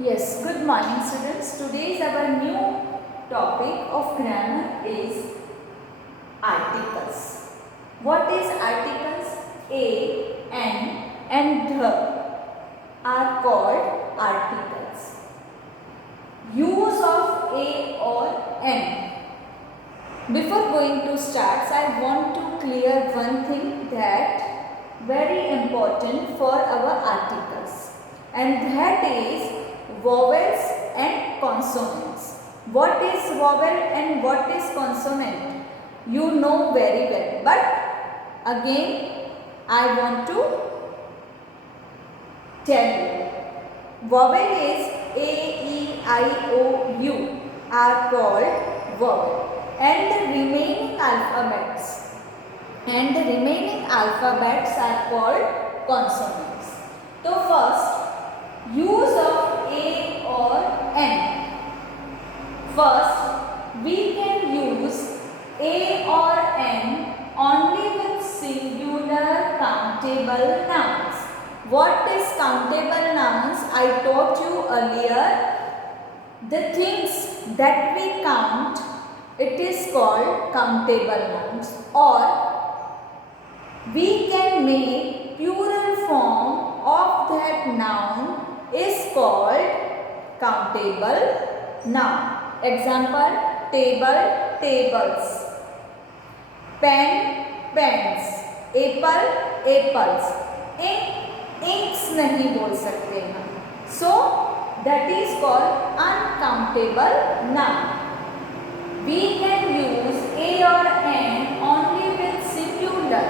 Yes, good morning students. Today's our new topic of grammar is articles. What is articles? A, an and the are called articles. Use of a or an. Before going to start, I want to clear one thing that very important for our articles, and that is vowels and consonants. What is vowel and what is consonant? You know very well, but again I want to tell you. Vowel is A, E, I, O, U are called vowel, and the remaining alphabets are called consonants. So first, use of A or N. First, we can use A or N only with singular countable nouns. What is countable nouns? I taught you earlier. The things that we count, it is called countable nouns, or we can make plural form of that noun is called countable noun. Example, table, tables, pen, pens, apple, apples. Inks नहीं बोल सकते हम. So that is called uncountable noun. We can use a or an only with singular.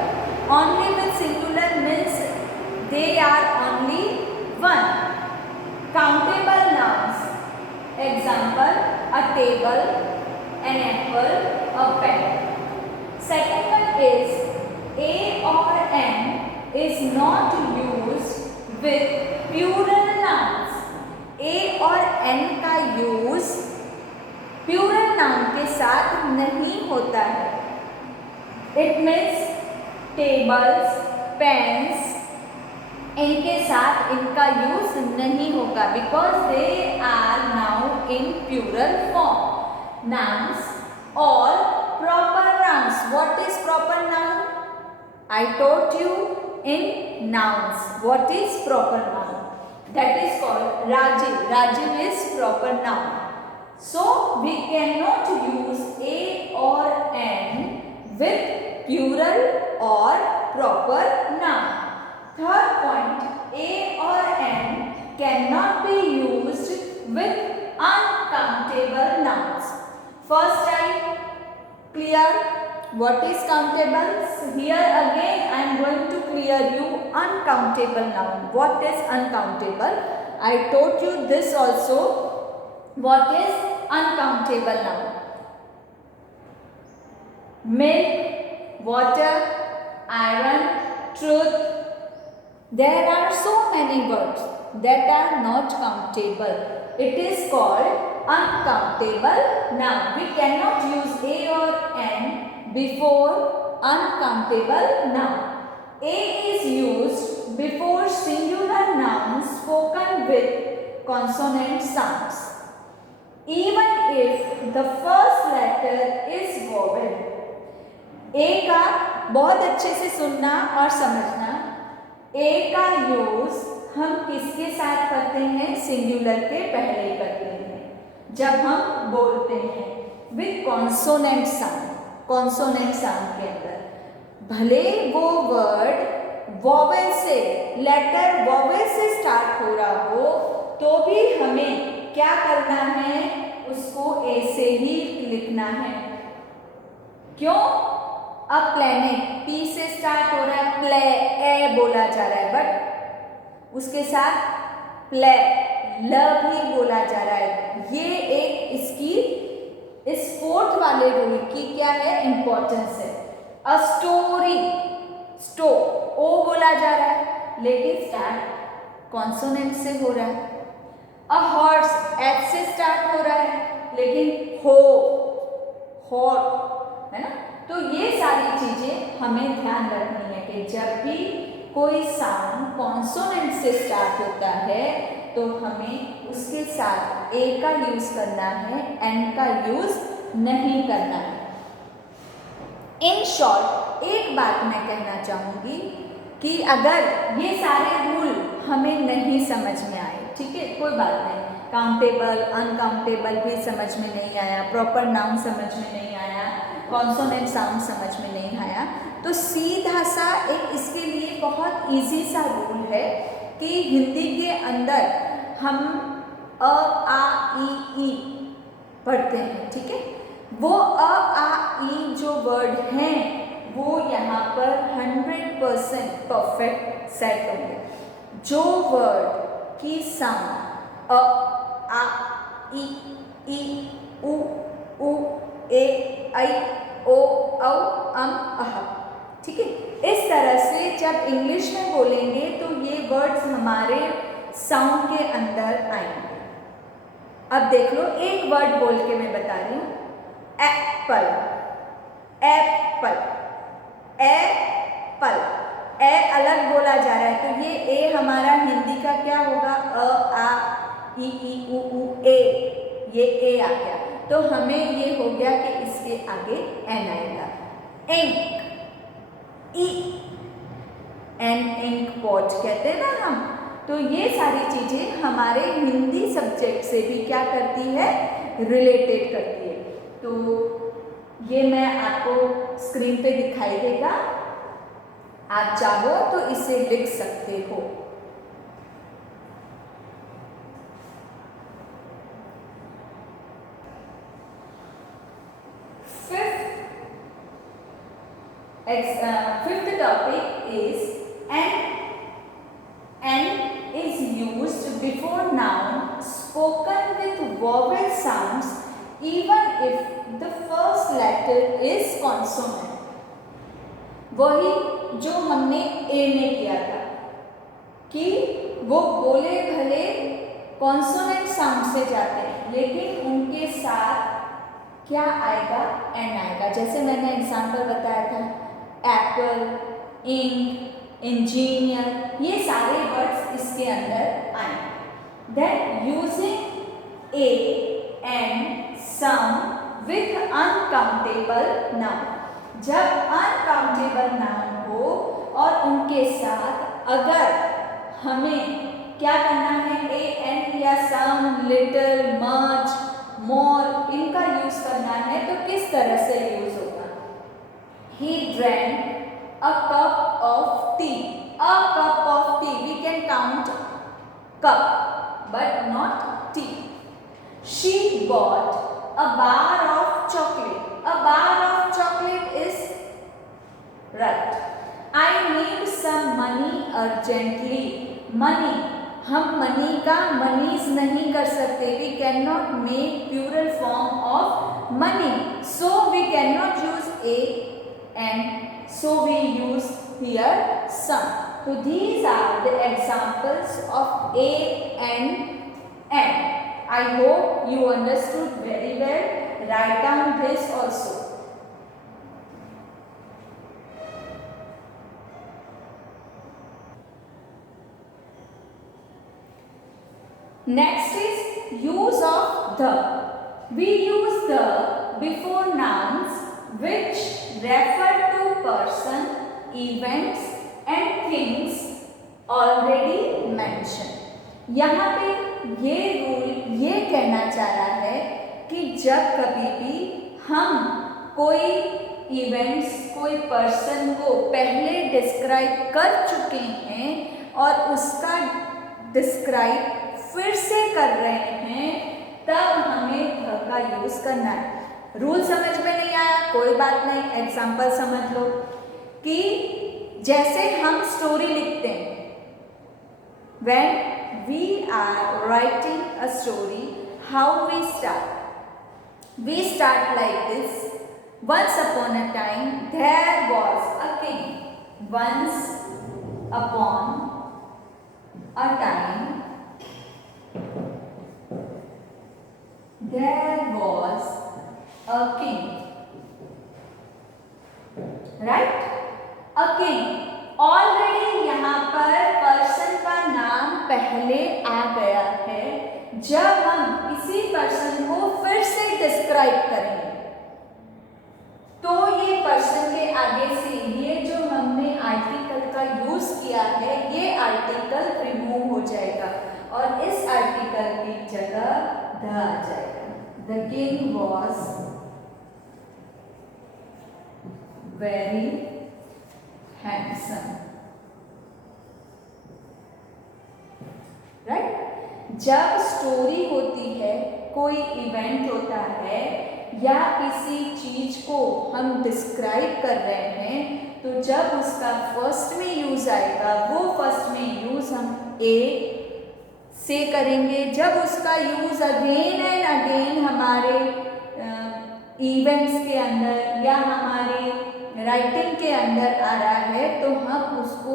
Only with singular means they are only one. Countable nouns. Example, a table, an apple, a pen. Second one is a or an is not used with plural nouns. A और n का use plural noun के साथ नहीं होता है. It means tables, pens, इनके साथ इनका यूज नहीं होगा because they are now in plural form. Nouns और proper nouns. What is proper noun? I taught you in nouns. What is proper noun? That is called Rajiv. Rajiv is proper noun. So we cannot use a or an with plural or proper noun. Third point, a or an cannot be used with uncountable nouns. First time, clear? What is countable? Here again I am going to clear you uncountable noun. What is uncountable? I taught you this also. What is uncountable noun? Milk, water, iron, truth. There are so many words that are not countable. It is called uncountable noun. We cannot use a or an before uncountable noun. A is used before singular nouns spoken with consonant sounds, even if the first letter is vowel. A का बहुत अच्छे से सुनना और समझना. A का यूज हम किसके साथ करते हैं? सिंगुलर के पहले करते हैं जब हम बोलते हैं with consonant sound. Consonant sound के अंदर भले वो वर्ड वॉवेल से, लेटर वॉवेल से स्टार्ट हो रहा हो, तो भी हमें क्या करना है? उसको ऐसे ही लिखना है. क्यों? अब प्लेनेट पी से स्टार्ट हो रहा है, प्ले ए बोला जा रहा है, बट उसके साथ प्ले ल भी बोला जा रहा है. ये एक इसकी इस फोर्थ वाले रूल की क्या है? इंपॉर्टेंस है. अ स्टोरी, स्टो ओ बोला जा रहा है लेकिन स्टार्ट कॉन्सोनेंट से हो रहा है. अ हॉर्स एच से स्टार्ट हो रहा है लेकिन हो, हॉट, है ना. तो ये सारी चीजें हमें ध्यान रखनी है कि जब भी कोई साउंड कॉन्सोनेंट से स्टार्ट होता है तो हमें उसके उसके साथ ए का यूज करना है, एन का यूज नहीं करना है। इन शॉर्ट एक बात मैं कहना चाहूँगी कि अगर ये सारे रूल हमें नहीं समझ में आए, ठीक है, कोई बात नहीं, काउंटेबल अनकाउंटेबल भी समझ में नहीं आया, प्रॉपर नाउन समझ में नहीं आया, कॉन्सोनेंट साउंड समझ में नहीं आया, तो सीधा सा एक इसके लिए बहुत इजी सा रूल है कि हिंदी के अंदर हम अ आ ई पढ़ते हैं, ठीक है। वो अ आ ई जो वर्ड हैं वो यहाँ पर 100% परफेक्ट सेट होंगे। जो वर्ड की साउंड अ आ ई उ ए ऐ ओ औ अम अह, ठीक है। इस तरह से जब इंग्लिश में बोलेंगे तो ये वर्ड्स हमारे साउंड के अंदर आएंगे। अब देख लो, एक वर्ड बोल के मैं बता रही हूँ, एप्पल, एप्पल, एप्पल, ए अलग बोला जा रहा है तो ये ए हमारा हिंदी का क्या होगा, अ आ ई उ ए, ये ए आ गया, तो हमें ये हो गया कि इसके आगे एन आएगा। Ink, E N, ink pot कहते हैं ना हम, तो ये सारी चीजें हमारे हिंदी सब्जेक्ट से भी क्या करती है, रिलेटेड करती है। तो ये मैं आपको स्क्रीन पे दिखाई देगा, आप चाहो तो इसे लिख सकते हो। Fifth topic is N is used before noun spoken with vowel sounds even if the first letter is consonant। वही जो हमने ए में किया था कि वो बोले भले कॉन्सोनेंट साउंड से जाते हैं लेकिन उनके साथ क्या आएगा, एन आएगा। जैसे मैंने एग्जाम्पल बताया था, एप्पल, इंक, इंजीनियर, ये सारे वर्ड्स इसके अंदर आएंगे। Then using a and some with uncountable noun, जब अनकाउंटेबल नाउन हो और उनके साथ अगर हमें क्या करना है, ए एन या सम, लिटिल, मच, मोर, इनका यूज करना है तो किस तरह से यूज होगा। He drank a cup of tea. A cup of tea. We can count cup, but not tea. She bought a bar of chocolate. A bar of chocolate is right. I need some money urgently. Money. हम money का monies नहीं कर सकते, we can not make plural form of money, so we can not use a and so we use here some. तो these are the examples of a and an. I hope you understood very well. Write down this also. Next is use of the. We use the before nouns which refer to person, events and things already mentioned. यहाँ पे ये रूल ये कहना चाह रहा है कि जब कभी भी हम कोई इवेंट्स, कोई पर्सन को पहले डिस्क्राइब कर चुके हैं और उसका डिस्क्राइब फिर से कर रहे हैं तब हमें ध का यूज करना है। रूल समझ में नहीं आया, कोई बात नहीं, एग्जाम्पल समझ लो कि जैसे हम स्टोरी लिखते हैं, when we are writing a story, how we start like this. Once upon a time there was a king. Once upon a time there was a king, right? A king. Already यहाँ पर पर्सन का नाम पहले आ गया है जब हम किसी पर्सन को फिर से डिस्क्राइब करेंगे तो ये पर्सन के आगे से ये जो हमने आर्टिकल का यूज किया है ये आर्टिकल रिमूव हो जाएगा और इस आर्टिकल की जगह द आ जाएगा। The king was very handsome, right. जब स्टोरी होती है, कोई इवेंट होता है या किसी चीज को हम डिस्क्राइब कर रहे हैं तो जब उसका फर्स्ट में यूज आएगा वो फर्स्ट में यूज हम ए से करेंगे। जब उसका यूज अगेन एंड अगेन हमारे इवेंट्स के अंदर या हमारे राइटिंग के अंदर आ रहा है तो हम उसको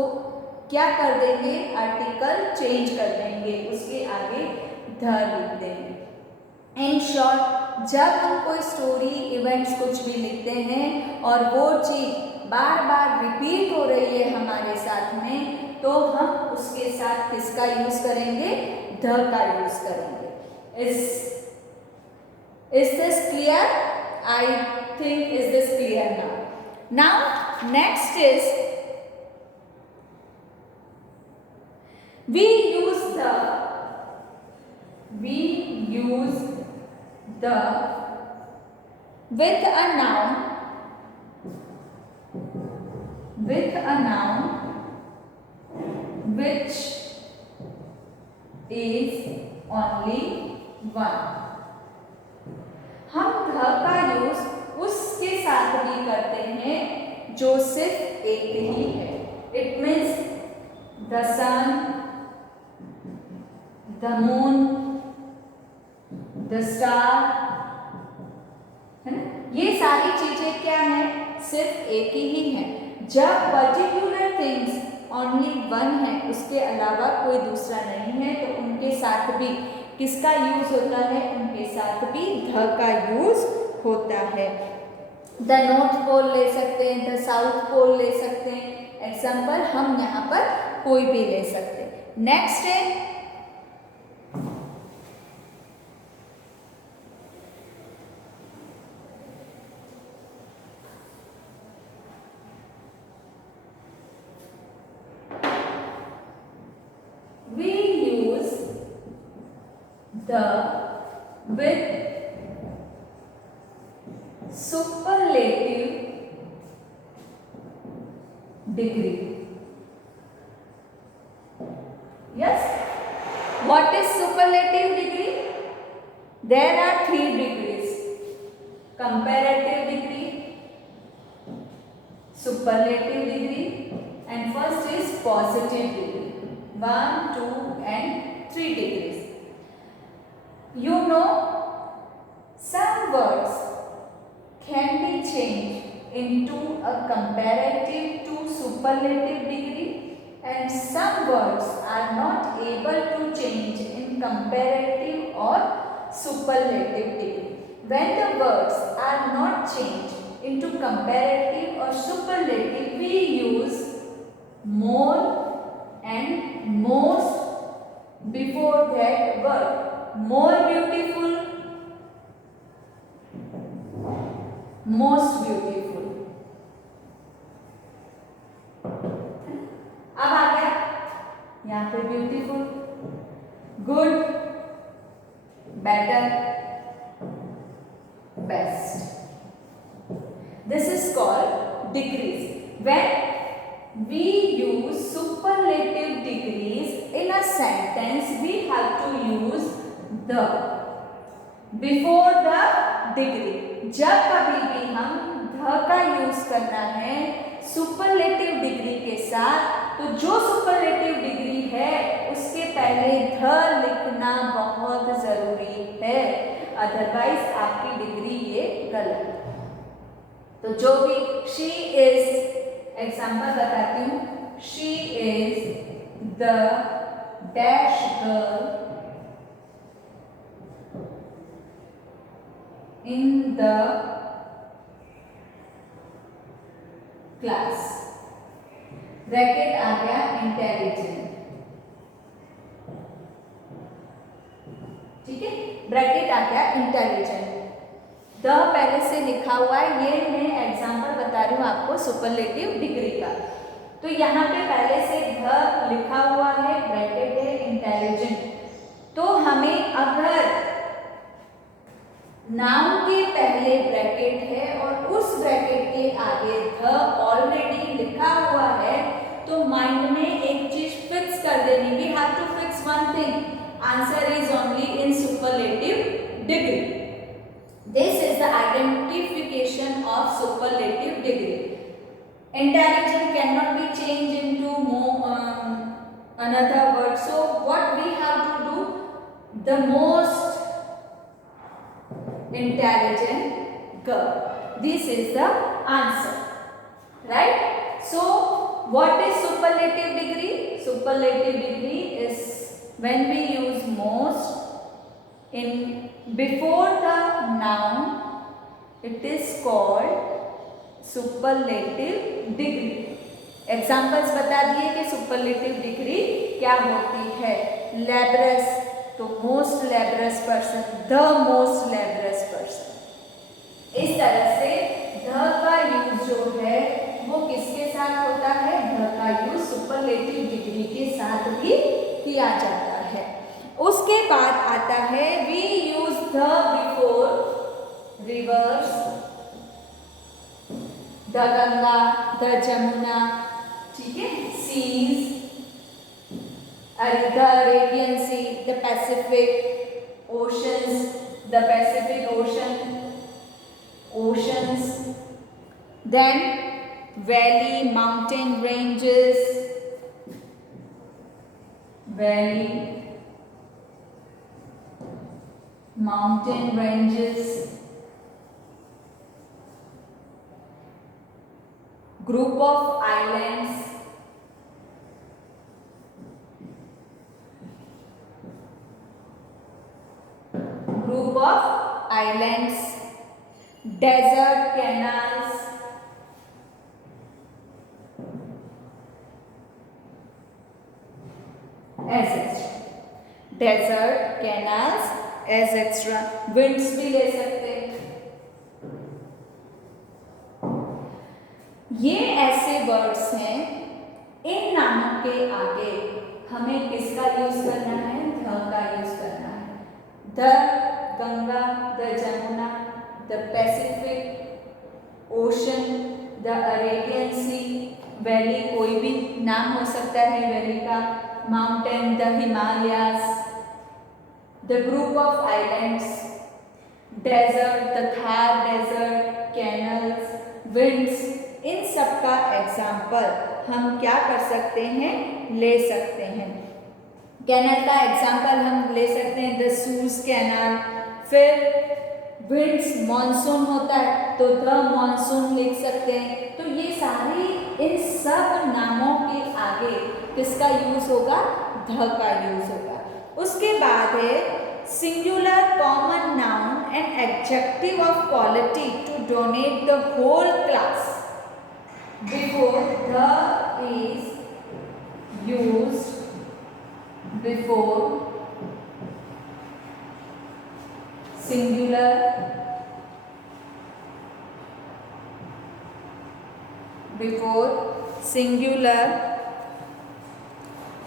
क्या कर देंगे, आर्टिकल चेंज कर देंगे, उसके आगे द लिख देंगे। इन शॉर्ट, जब हम कोई स्टोरी इवेंट्स कुछ भी लिखते हैं और वो चीज़ बार बार रिपीट हो रही है हमारे साथ में तो हम उसके साथ किसका यूज करेंगे, द का यूज करेंगे। Is this clear? I think is this clear now. Now next is we use the with a noun which is only one। हम द का यूज उसके साथ भी करते हैं जो सिर्फ एक ही है। It means the sun, the moon, the star, है ना, ये सारी चीजें क्या है, सिर्फ एक ही है। जब पर्टिकुलर थिंग्स ओनली वन है, उसके अलावा कोई दूसरा नहीं है तो उनके साथ भी किसका यूज होता है, उनके साथ भी ध का यूज होता है। द नॉर्थ पोल ले सकते हैं, द साउथ पोल ले सकते हैं, एग्जाम्पल हम यहाँ पर कोई भी ले सकते हैं। नेक्स्ट है we use the with superlative degree। Yes, what is superlative degree? There are 3 degrees: comparative degree, superlative degree, and first is positive degree। 1, 2 and 3 degrees। You know, some words can be changed into a comparative to superlative degree and some words are not able to change in comparative or superlative degree। When the words are not changed into comparative or superlative, we use more and most before that word। more beautiful, most beautiful। अब आ गया यहाँ पे beautiful, good, better, best. This is called degrees. When we use superlative degrees in a sentence we have to use the before the degree. जब कभी भी हम ध का यूज करना है सुपरलेटिव डिग्री के साथ तो जो सुपरलेटिव डिग्री है उसके पहले ध लिखना बहुत जरूरी है, अदरवाइज आपकी डिग्री ये गलत। तो जो भी शी इज, एग्जाम्पल बताती हूँ, she is the dash girl in the class। Bracket आ गया इंटेलिजेंट। ब्रैकेट आ गया इंटेलिजेंट। द पहले से लिखा हुआ है, ये मैं एग्जांपल बता रही हूँ आपको सुपरलेटिव डिग्री का। तो यहाँ पे पहले से द लिखा हुआ है, ब्रैकेट है इंटेलिजेंट। तो हमें अगर नाउन के पहले ब्रैकेट है और उस ब्रैकेट के आगे द ऑलरेडी लिखा हुआ है, तो माइंड में एक चीज फिक्स कर देनी, we have to fix one thing, answer is only in superlative degree. This is the identification of superlative degree. Intelligent cannot be changed into another word. So what we have to do? The most intelligent girl. This is the answer. Right? So what is superlative degree? Superlative degree is when we use most in before the noun, it is called superlative degree. Examples बता दिए कि superlative degree क्या होती है। Laborious, तो most laborious person, the most laborious person. इस तरह से द का यूज जो है वो किसके साथ होता है? द का यूज सुपरलेटिव डिग्री के साथ भी किया जाता है। उसके बाद आता है we use the before rivers, the Ganga, the Jamuna, ठीक है, seas, the Arabian Sea, the Pacific oceans, the Pacific oceans, then valley, mountain ranges, valley, mountain ranges, group of islands, desert, canals, etc. desert, canals, etcetera, winds भी ले सकते हैं। ये ऐसे वर्ड्स हैं, इन नामों के आगे हमें किसका यूज करना है? ध का यूज करना है। The Ganga, the Jamuna, the Pacific Ocean, the Arabian Sea, valley कोई भी नाम हो सकता है वैली का, mountain, the Himalayas, the group of islands, desert, the Thar desert, canals, winds, इन सब का एग्जाम्पल हम क्या कर सकते हैं? ले सकते हैं। कैनल का एग्जाम्पल हम ले सकते हैं द सूज कैनाल। फिर विंड्स, मॉनसून होता है तो द मॉनसून लिख सकते हैं। तो ये सारी इन सब नामों के आगे किसका यूज होगा? ध का यूज होगा। उसके बाद है singular common noun and adjective of quality to denote the whole class before the is used before singular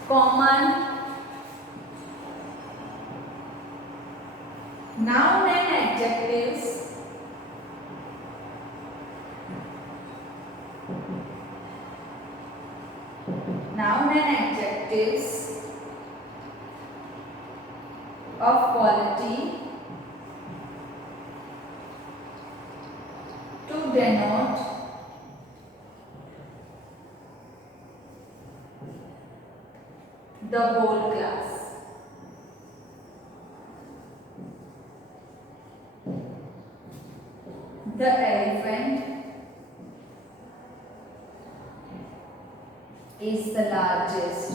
common noun and adjectives of quality to denote the whole class. The elephant is the largest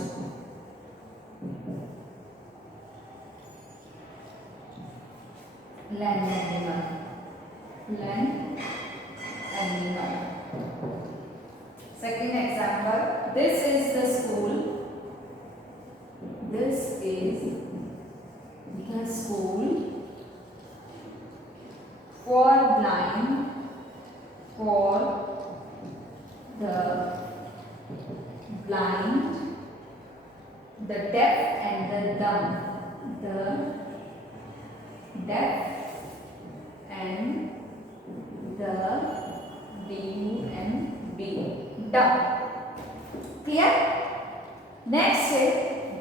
land animal. Second example, this is the school. This is the school blind, for the blind, the deaf and the dumb, the deaf and the D-U-M-B, dumb. Clear? Next is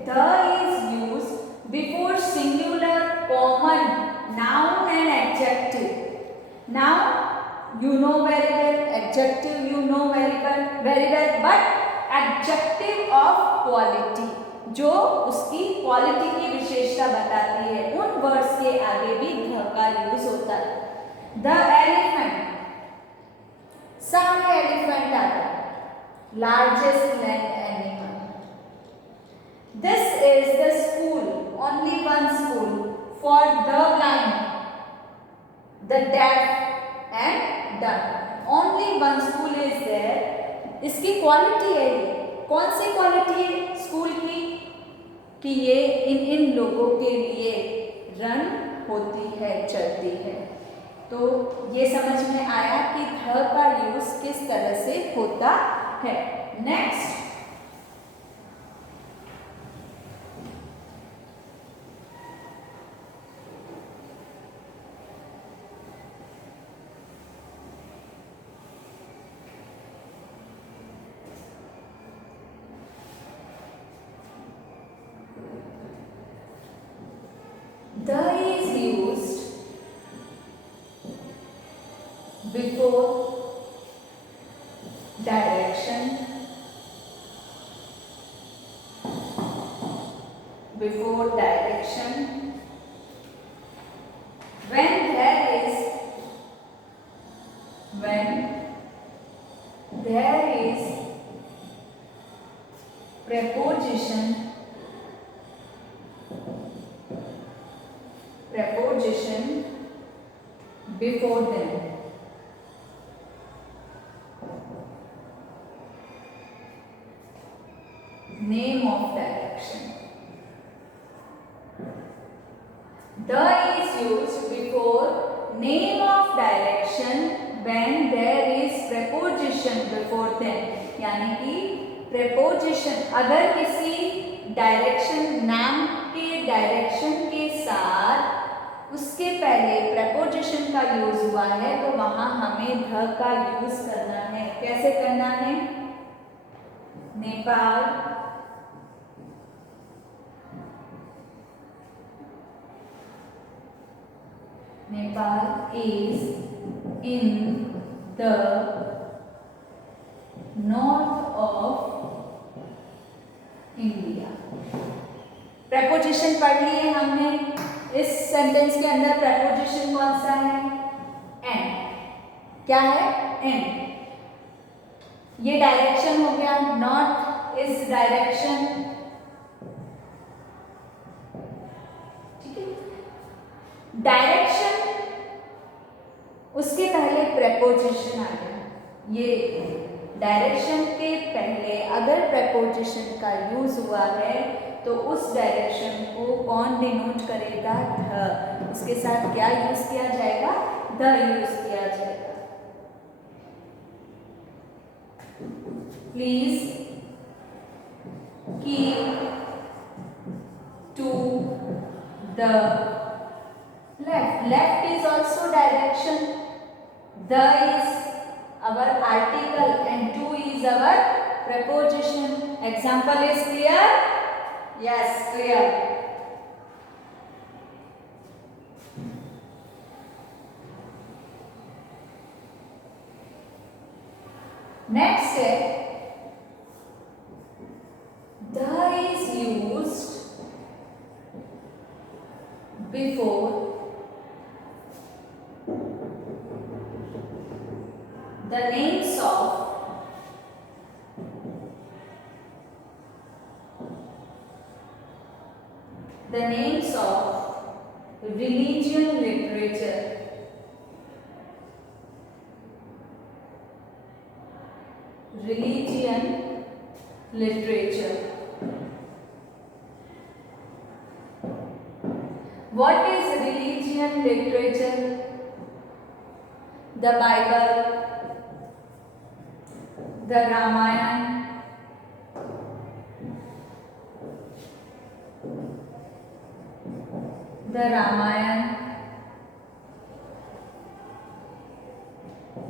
the is used before singular, common, noun and adjective. Noun you know very well, adjective you know very well, but adjective of quality, जो उसकी क्वालिटी की विशेषता बताती है, उन वर्ड्स के आगे भी ध का यूज होता है. द एलिफेंट, सामने एलिफेंट आता है, largest land animal. This is the school, only one school for the blind, the deaf and dumb. Only one school is there. इसकी क्वालिटी है, ये कौन सी क्वालिटी है स्कूल की, कि ये इन लोगों के लिए रन होती है, चलती है. तो ये समझ में आया कि ध का यूज किस तरह से होता है. Next, the is used before direction, when there is preposition before them. Name of direction. The is used before name of direction when there is preposition before them. यानी कि preposition अगर किसी डायरेक्शन, नाम के डायरेक्शन के साथ उसके पहले preposition का यूज हुआ है, तो वहां हमें ध का यूज करना है. कैसे करना है? Nepal, Nepal is in the north of India. preposition पढ़ लिए हमने. इस सेंटेंस के अंदर preposition कौन सा है? एन. क्या है? एन. ये डायरेक्शन हो गया, नॉर्थ इज डायरेक्शन. ठीक है, डायरेक्शन उसके पहले preposition आ गया. ये डायरेक्शन के पहले अगर preposition का यूज हुआ है तो उस डायरेक्शन को कौन डिनोट करेगा? ध. उसके साथ क्या यूज किया जाएगा? द यूज किया जाएगा. Please keep to the left. Left is also direction. The is our article and to is our preposition. Example is clear? Yes, clear. Next step, the is used before the names of religion literature. Religion literature. What is religion literature? the Bible, the Ramayana,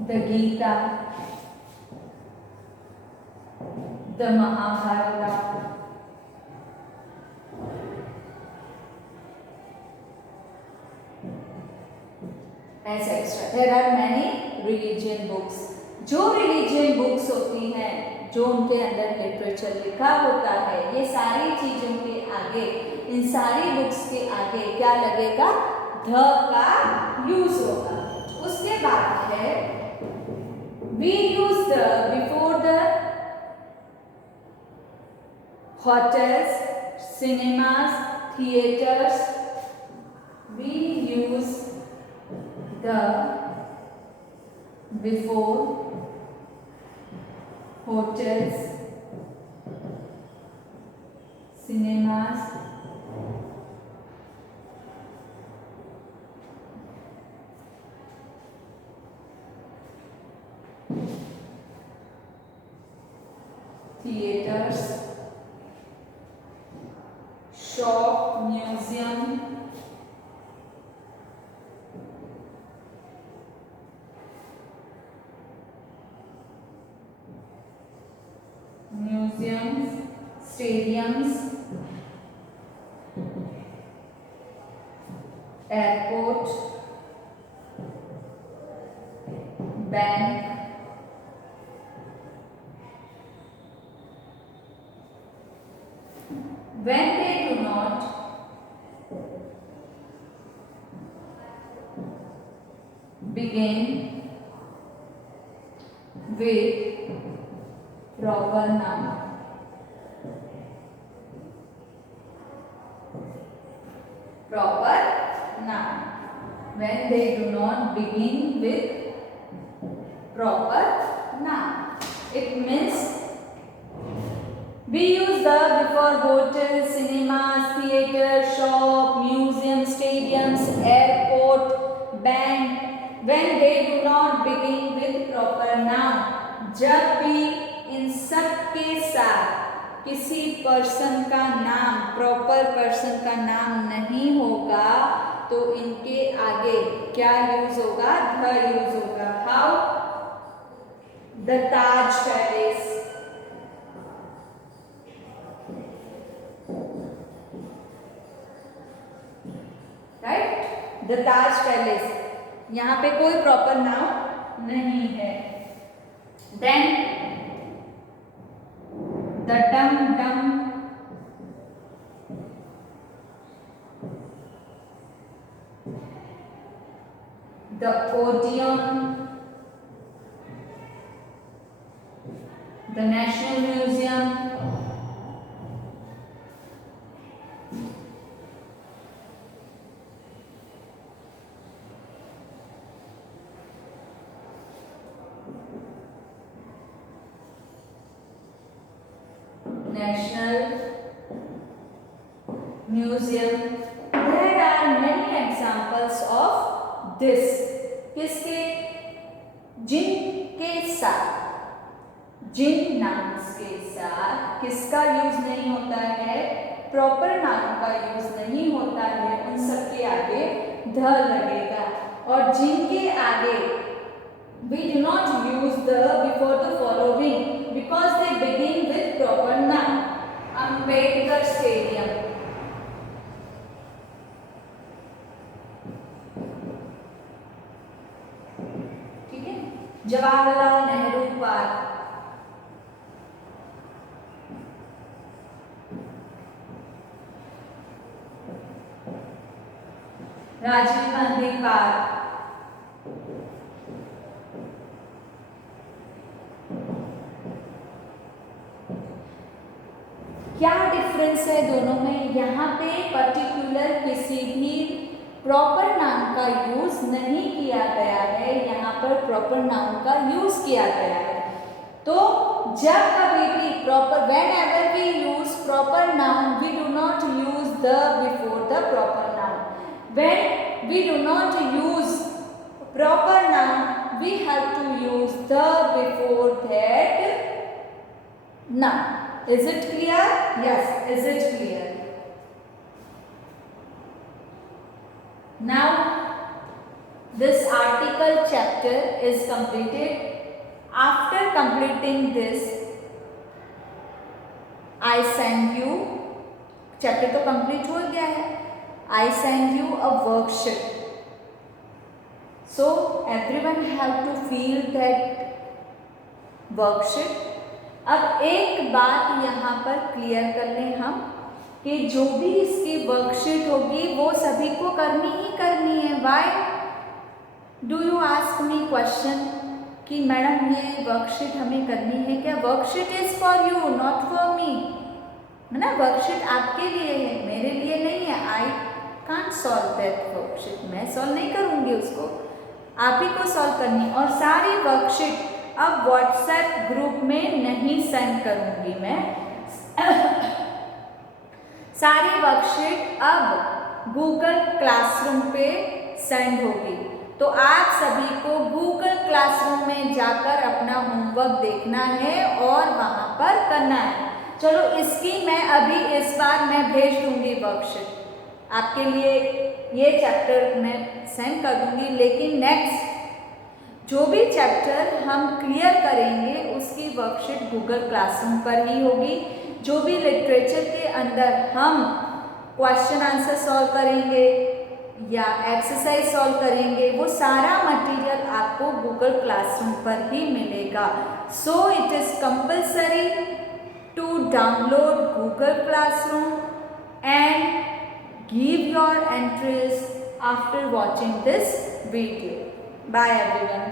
the Gita, the Mahabharata, etc. There are many religion books. जो religion books होती हैं, जो उनके अंदर लिटरेचर लिखा होता है, ये सारी चीजों के आगे, इन सारी बुक्स के आगे क्या लगेगा? ध का यूज होगा। उसके बाद है we use the before the hotels, cinemas, theaters. We use the before hotels, cinemas, theaters, shop, museum, stadiums, airport, bank, when they do not begin with proper noun. Proper noun. When they do not begin with proper noun. It means we use the before hotels, cinemas, theatre, shop, museum, stadiums, airport, bank when they do not begin with proper noun. जब भी इन सब के साथ किसी पर्सन का नाम, proper person का नाम नहीं होगा तो इनके आगे क्या यूज होगा? ध यूज होगा। हाउ? The Taj Palace, right? The Taj Palace, यहाँ पे कोई प्रॉपर नाउन नहीं है। Then the dum-dum, the Odeon, the National Museum, Museum. There are many examples of this. किसके? जिन के साथ, जिन नाउन्स के साथ किसका यूज नहीं होता है? प्रॉपर नाउन का यूज नहीं होता है। उन सब के आगे ध लगेगा। और जिनके आगे we do not use the before the following because they begin with proper noun. Ambedkar Stadium, ठीक है? जवाहरलाल नेहरू पार्क, राजीव गांधी पार्क, क्या डिफरेंस है दोनों में? यहाँ पे पर्टिकुलर किसी भी प्रॉपर नाउन का यूज नहीं किया गया है, यहाँ पर प्रॉपर नाउन का यूज किया गया है। तो जब कभी भी proper, whenever we use proper noun we do not use the before the proper noun. When we do not use proper noun we have to use the before that na. Is it clear? Yes, is it clear? Now this article chapter is completed. After completing this, I send you, chapter तो complete हो गया है, I send you a worksheet. So everyone have to feel that worksheet. अब एक बात यहाँ पर क्लियर कर लें हम कि जो भी इसकी वर्कशीट होगी वो सभी को करनी ही करनी है. Why do you ask me question कि मैडम ये वर्कशीट हमें करनी है क्या? Worksheet is for you, not for me, है ना. वर्कशीट आपके लिए है, मेरे लिए नहीं है. I can't solve that worksheet, मैं सॉल्व नहीं करूँगी उसको, आप ही को सॉल्व करनी. और सारी वर्कशीट अब व्हाट्सएप ग्रुप में नहीं सेंड करूँगी मैं. सारी वर्कशीट अब गूगल क्लासरूम पे सेंड होगी. तो आप सभी को गूगल क्लासरूम में जाकर अपना होमवर्क देखना है और वहाँ पर करना है. चलो इसकी मैं अभी इस बार मैं भेज दूँगी वर्कशीट आपके लिए, ये चैप्टर मैं सेंड कर दूँगी. लेकिन नेक्स्ट जो भी चैप्टर हम क्लियर करेंगे उसकी वर्कशीट गूगल क्लासरूम पर ही होगी. जो भी लिटरेचर के अंदर हम क्वेश्चन आंसर सॉल्व करेंगे या एक्सरसाइज सॉल्व करेंगे वो सारा मटेरियल आपको गूगल क्लासरूम पर ही मिलेगा. So it is compulsory to download Google Classroom and give your entries after watching this video. Bye everyone.